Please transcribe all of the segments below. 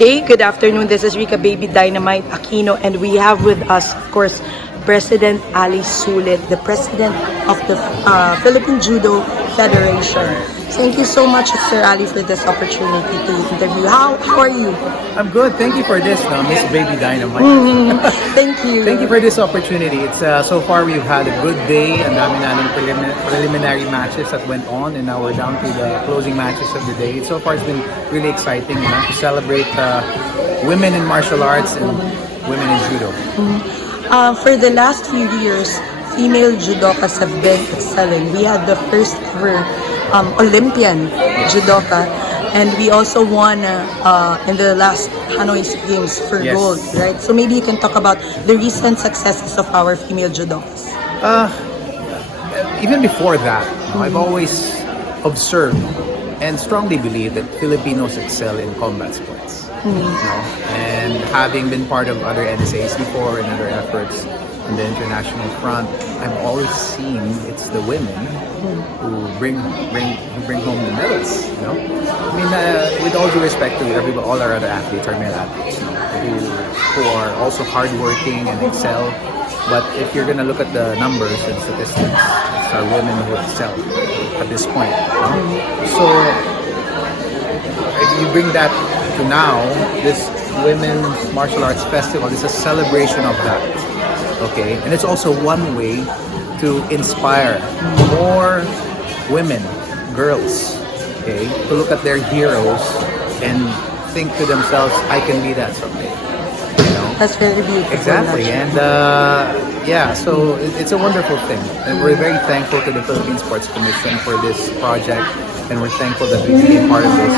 Okay, good afternoon. This is Rika Baby Dynamite Aquino, and we have with us, of course, President Ali Sulit, the President of the Philippine Judo Federation. Thank you so much, Sir Ali, for this opportunity to interview. How are you? I'm good. Thank you for this, Miss Baby Dynamite. Thank you. Thank you for this opportunity. It's so far we've had a good day, and daming preliminary matches that went on, and now we're down to the closing matches of the day. So far, it's been really exciting, to celebrate women in martial arts and women in judo. For the last few years, female judokas have been excelling. We had the first ever Olympian judoka, and we also won in the last Hanoi Games for gold, right? So maybe you can talk about the recent successes of our female judokas. Even before that, I've always observed and strongly believe that Filipinos excel in combat sports. And having been part of other NSAs before and other efforts on the international front, I've always seen it's the women who bring home the medals. I mean, with all due respect to everybody, all our other athletes, our male athletes, who are also hardworking and excel. But if you're gonna look at the numbers and statistics, it's our women who excel at this point. So if you bring that to now, this Women's Martial Arts Festival is a celebration of that. Okay, and it's also one way to inspire more women, girls, okay, to look at their heroes and think to themselves, I can be that someday. That's very beautiful. Exactly, and so it's a wonderful thing, and we're very thankful to the Philippine Sports Commission for this project, and we're thankful that we became part of this.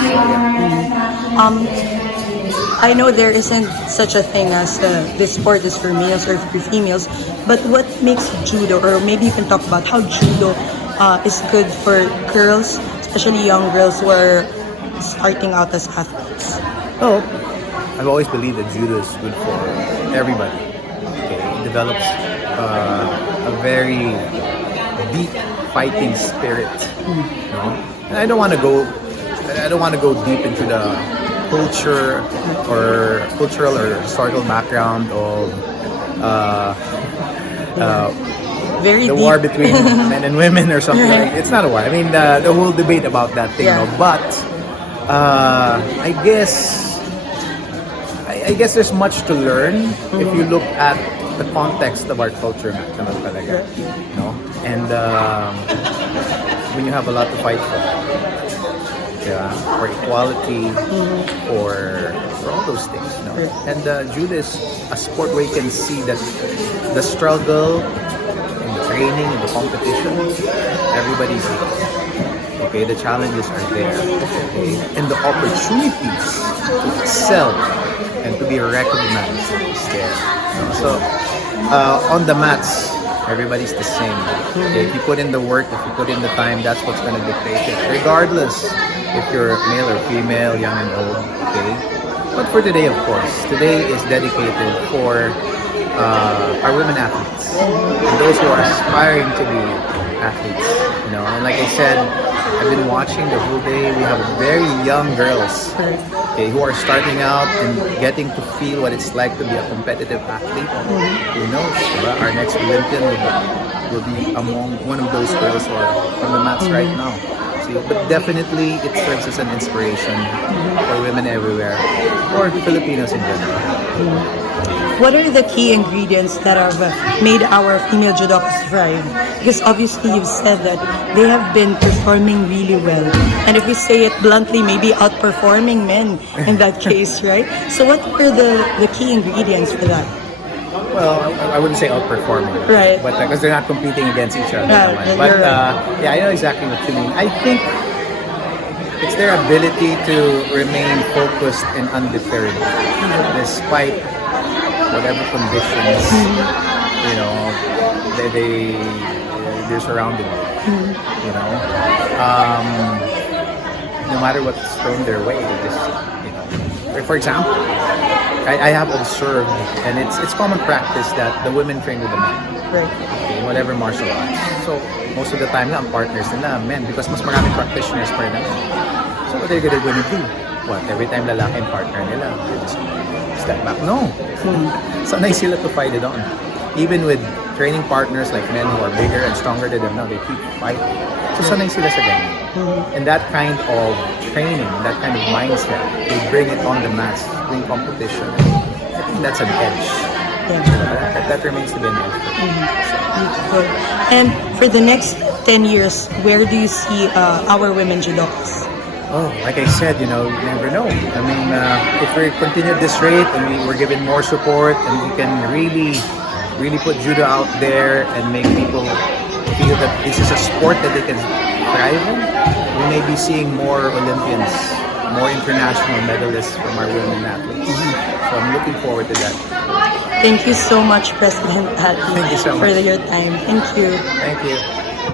I know there isn't such a thing as this sport is for males or for females, but what makes judo, or maybe you can talk about how judo is good for girls, especially young girls who are starting out as athletes? Oh, I've always believed that judo is good for everybody. Okay, it develops a very deep fighting spirit. And I don't want to go deep into the cultural or historical background of very the deep. war between men and women or something. Like it's not a war. I mean, the whole debate about that thing. But I guess there's much to learn if you look at the context of our culture, and when you have a lot to fight for equality, for all those things, And judo is a sport where you can see that the struggle, and the training, and the competition, everybody's equal. Okay, the challenges are there, okay? And the opportunities to excel and to be recognized is there. So on the mats, everybody's the same. Okay? If you put in the work, if you put in the time, that's what's going to dictate it, regardless if you're male or female, young and old. Okay, but for today, of course, today is dedicated for our women athletes and those who are aspiring to be athletes. And like I said, I've been watching the whole day. We have very young girls, okay, who are starting out and getting to feel what it's like to be a competitive athlete. Who knows? Our next Olympian will be among one of those girls who are on the mats right now. But definitely, it serves as an inspiration for women everywhere, or Filipinos in general. What are the key ingredients that have made our female judokas thrive? Because obviously you've said that they have been performing really well. And if we say it bluntly, maybe outperforming men in that case, right? So what were the key ingredients for that? Well, I wouldn't say outperforming, right? But because they're not competing against each other. Right. But I know exactly what you mean. I think it's their ability to remain focused and undeterred, despite whatever conditions they're surrounded with. No matter what's thrown their way, they just for example, I have observed, and it's common practice that the women train with the men. Right. Okay, whatever martial arts. So most of the time, ang partners nila men because mas maraming practitioners pa rin. So what are they gonna do? what, every time lalaki ang partner nila, they just step back. No. Sanay sila to fight it on. Even with training partners like men who are bigger and stronger than them now, they keep fighting. So sanay sila sa ganyan. And that kind of training, that kind of mindset, they bring it on the mats in competition. I think that's an edge. Yeah. That remains to be an edge. Beautiful. And for the next 10 years, where do you see our women judokas? Oh, like I said, you never know. I mean, if we continue at this rate and we're given more support and we can really put judo out there and make people feel that this is a sport that they can thrive in, we may be seeing more Olympians, more international medalists from our women athletes. So I'm looking forward to that. Thank you so much, President Ati, Thank you so for much. your time. Thank you. Thank you.